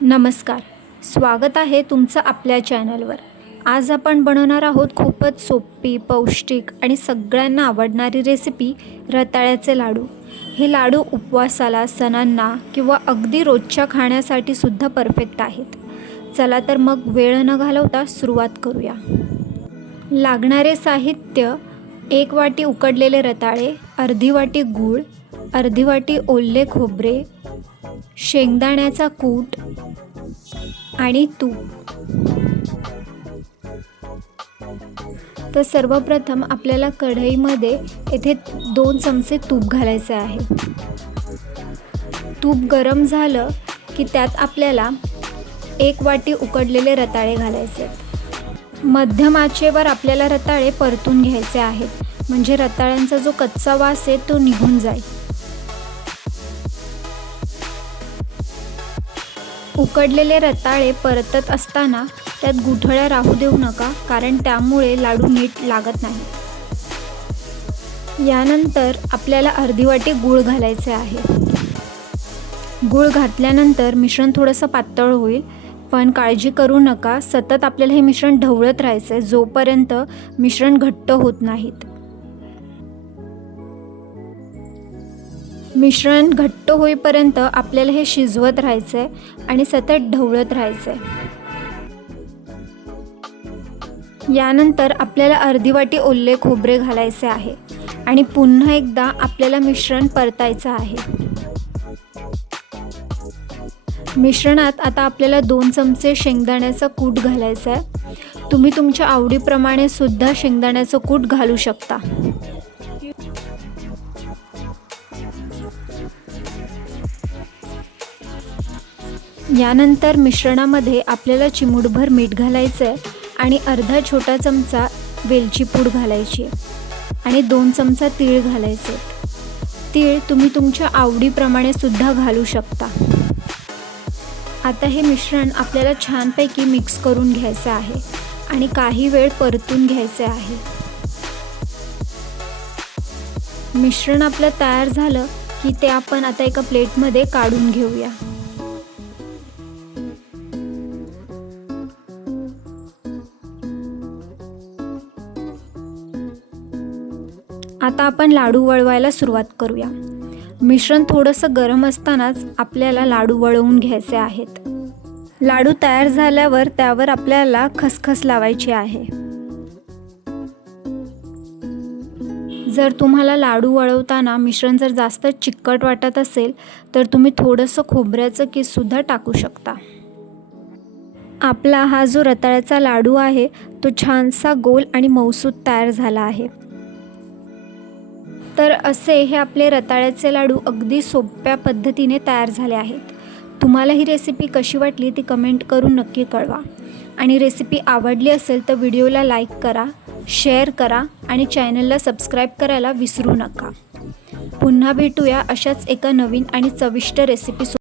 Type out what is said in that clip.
नमस्कार. स्वागत आहे तुमचं आपल्या चॅनलवर. आज आपण बनवणार आहोत खूपच सोपी पौष्टिक आणि सगळ्यांना आवडणारी रेसिपी रताळ्याचे लाडू. हे लाडू उपवासाला सणांना किंवा अगदी रोजच्या खाण्यासाठी सुद्धा परफेक्ट आहेत. चला तर मग वेळ न घालवता सुरुवात करूया. लागणारे साहित्य एक वाटी उकडलेले रताळे अर्धी वाटी गूळ अर्धी वाटी ओले खोबरे शेंगदाण्याचा कूट आणि तूप तर सर्वप्रथम आपल्याला कढईमध्ये येथे दोन चमचे तूप घालायचे आहे. तूप गरम झालं की त्यात आपल्याला एक वाटी उकडलेले रताळे घालायचे मध्यम आचेवर आपल्याला रताळे परतून घ्यायचे आहेत. म्हणजे रताळ्यांचा जो कच्चा वास आहे तो निघून जाईल. उकडलेले रताळे परतत असताना त्यात गुठळ्या राहू देऊ नका कारण त्यामुळे लाडू नीट लागत नाही. यानंतर आपल्याला अर्धी वाटी गूळ घालायचे आहे. गूळ घातल्यानंतर मिश्रण थोडंसं पातळ होईल पण काळजी करू नका. सतत आपल्याला हे मिश्रण ढवळत राहायचं आहे जोपर्यंत मिश्रण घट्ट होत नाहीत. मिश्रण घट्ट होईपर्यंत आपल्याला हे शिजवत राहायचं आहे आणि सतत ढवळत राहायचं आहे यानंतर आपल्याला अर्धी वाटी ओले खोबरे घालायचे आहे आणि पुन्हा एकदा आपल्याला मिश्रण परतायचं आहे. मिश्रणात आता आपल्याला दोन चमचे शेंगदाण्याचं कूट घालायचं आहे तुम्ही तुमच्या आवडीप्रमाणे सुद्धा शेंगदाण्याचं कूट घालू शकता. यानंतर मिश्रणामध्ये आपल्याला चिमूटभर मीठ घालायचं आहे आणि अर्धा छोटा चमचा वेलची पूड घालायची आणि दोन चमचा तीळ घालायचे तीळ तुम्ही तुमच्या आवडीप्रमाणे सुद्धा घालू शकता. आता हे मिश्रण आपल्याला छानपैकी मिक्स करून घ्यायचं आहे आणि काही वेळ परतून घ्यायचे आहे. मिश्रण आपलं तयार झालं की ते आपण आता एका प्लेटमध्ये काढून घेऊया. आता आपण लाडू वळवायला सुरुवात करूया. मिश्रण थोडंसं गरम असतानाच आपल्याला लाडू वळवून घ्यायचे आहेत. लाडू तयार झाल्यावर त्यावर आपल्याला खसखस लावायची आहे. जर तुम्हाला लाडू वळवताना मिश्रण जर जास्त चिकट वाटत असेल तर तुम्ही थोडंसं खोबऱ्याचं किससुद्धा टाकू शकता. आपला हा जो रताळ्याचा लाडू आहे तो छानसा गोल आणि मौसूद तयार झाला आहे. तर असे हे आपले रताळ्याचे लाडू अगदी सोप्या पद्धतीने तयार झाले आहेत. तुम्हाला ही रेसिपी कशी वाटली ती कमेंट करून नक्की कळवा. आणि रेसिपी आवडली असेल तर व्हिडिओला लाईक करा शेअर करा आणि चॅनलला सबस्क्राईब करायला विसरू नका. पुन्हा भेटूया अशाच एका नवीन आणि चविष्ट रेसिपी